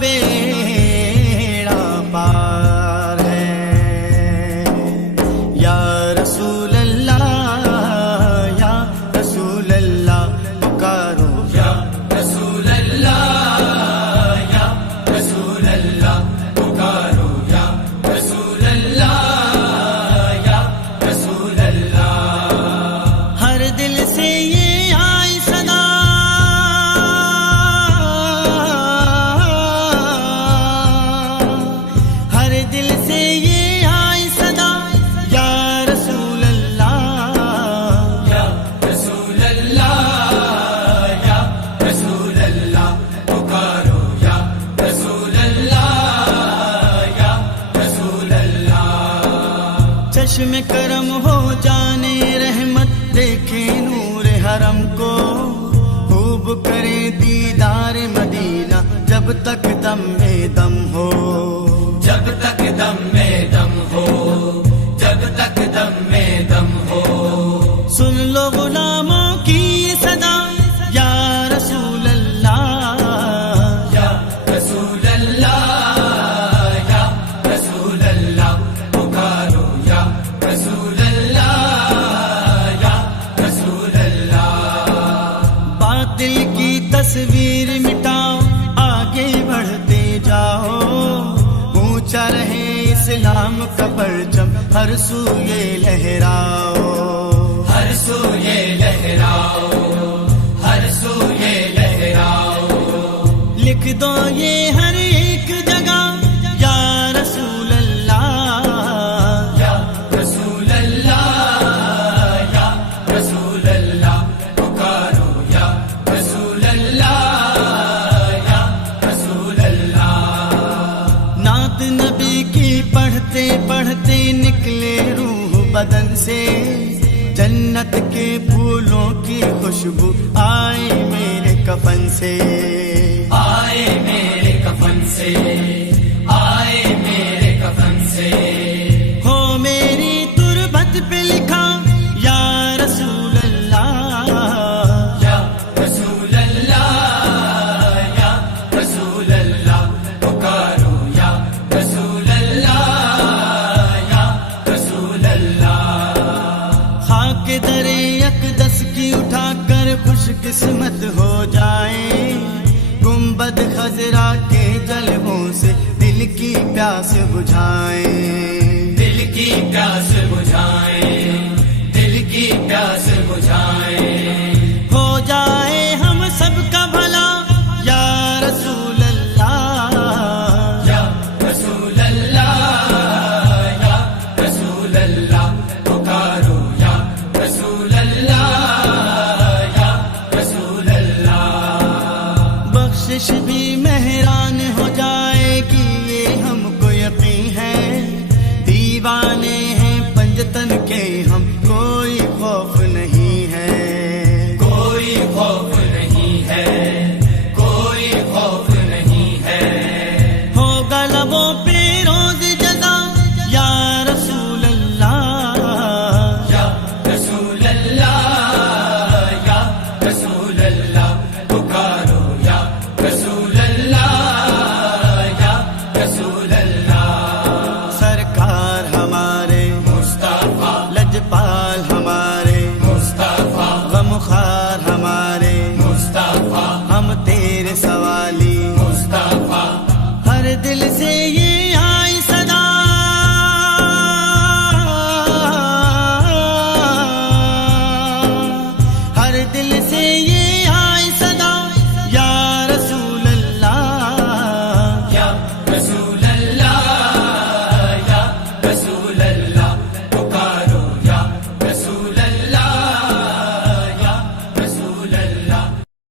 بیڑا پار ہے۔ یا رسول اللہ یا رسول اللہ پکارو، یا رسول اللہ یا رسول اللہ پکارو، یا رسول اللہ یا رسول اللہ۔ ہر دل سے یہ آئی صدا، ہر دل سے یہ آئی صدا، یا رسول اللہ یا رسول اللہ یا رسول اللہ پکارو، یا رسول اللہ یا رسول اللہ۔ چشم کرم ہو جانے رحمت، دیکھے نور حرم کو، خوب کرے دیدار مدینہ، جب تک دم میں دم ہو، جب تک دم میں دم ہو، جب تک دم میں دم ہو۔ سن لو غلاموں کی یہ صدا، یا رسول اللہ یا رسول اللہ یا رسول اللہ پکارو، یا رسول اللہ یا رسول اللہ۔ باطل کی تصویر مٹاؤ، آگے بڑھتے جاؤ، اونچا رہے اسلام کا پرچم، ہر سو یہ لہراؤ، ہر سو یہ لہراؤ، ہر سو یہ لہراؤ۔ لکھ دو یہ ہر ایک جگہ، یا رسول اللہ یا رسول اللہ یا رسول اللہ پکارو، یا رسول اللہ یا رسول اللہ۔ نعت نبی کی پڑھتے پڑھتے نکلے روح بدن سے، جنت کے پھولوں کی خوشبو آئے میرے کفن سے، آئے میرے کفن سے، آئے میرے کفن سے۔ ہو میری تربت پہ لکھا، یا رسول اللہ یا رسول اللہ یا رسول اللہ پکارو، یا رسول اللہ یا رسول اللہ۔ خاک درے اقدس کی اٹھا کر خوش قسمت ہو جائیں، گنبد خضرا کے جلووں سے دل کی پیاس بجھائیں، دل کی پیاس بجھائیں، دل کی پیاس بجھائیں۔ ہو جائے ہم سب کا بھلا، یا رسول اللہ یا رسول اللہ یا رسول اللہ پکارو، یا رسول اللہ یا رسول اللہ۔ بخشش بھی مہران ہو جائے گی، یہ ہم کو یقین ہے، دیوانے ہیں پنجتن کے ہم، کوئی خوف نہیں ہے، کوئی خوف نہیں ہے، کوئی خوف نہیں ہے۔ ہوگا لبوں پہ روز جزا، یا رسول اللہ یا رسول اللہ یا رسول اللہ پکارو، یا رسول اللہ یا رسول اللہ۔ سرکار ہمارے مصطفیٰ، لجپال ہمارے مصطفیٰ، غمخوار ہمارے، مصطفیٰ، ہم تیرے سوالی، مصطفیٰ۔ ہر دل سے یہ